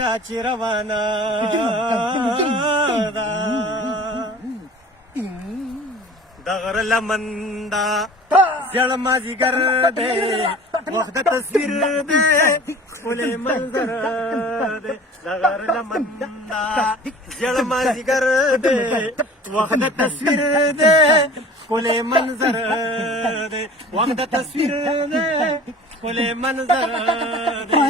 चिरवाना दगर लमंदा जड़ माजीगर दे वक्त तस्वीर दे खुले मंजर दे दगर लमंदा जड़ माजीगर दे वक्त तस्वीर दे खुले मंजर दे वक्त तस्वीर दे खुले मंजर दे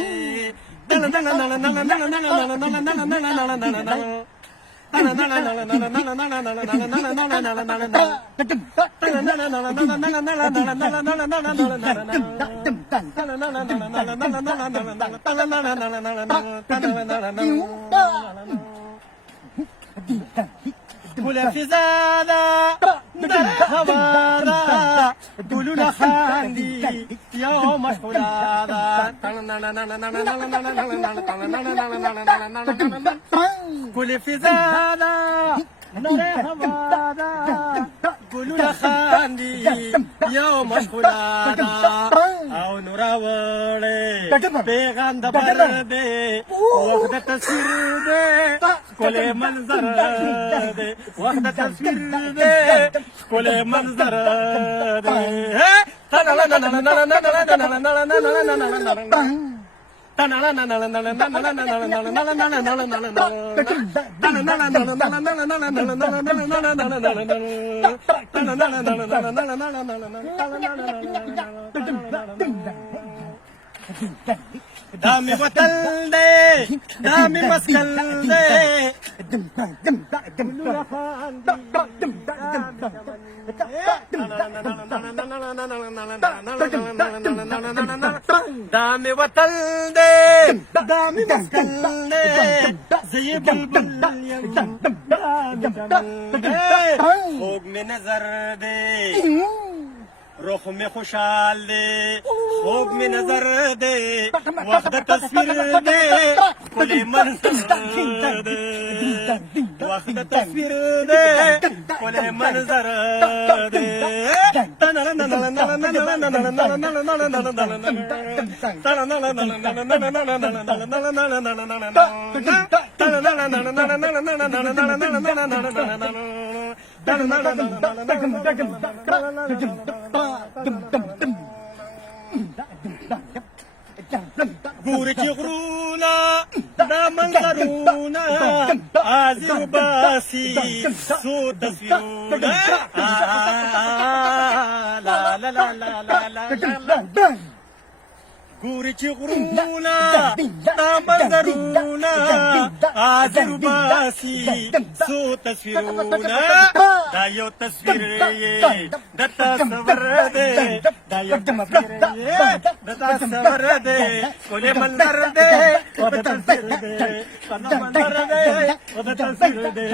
كل في زادا در هوادا قولوا خاندي يوم مشغولادا كل في زادا در هوادا قولوا خاندي يوم مشغولادا او نوراولي پیغام د برده وخت تصویر ده كل منظر ده وقت تصویر ده كل منظر ده دامي وطل دي دامي مسكل دي دامي وطل دي دامي مسكل دي زي بلبل يم دامي جمل دي خوب में नजर दे روح में खुशहाल दे خوب में नजर दे वक्त तस्वीर दे खुले मंजर दे वक्त तस्वीर दे खुले मंजर दे بورك غرونا دا منظرونا عازر باسي صوت تصويرونا لا لا لا لا لا لا بورك غرونا دا منظرونا عازر باسي صوت تصويرونا دا یو تصویر یې د تصور دی دا یو تصویر یې د تصور دی کولی منظر دی او د تصویر دی کولی منظر دی او د تصویر دی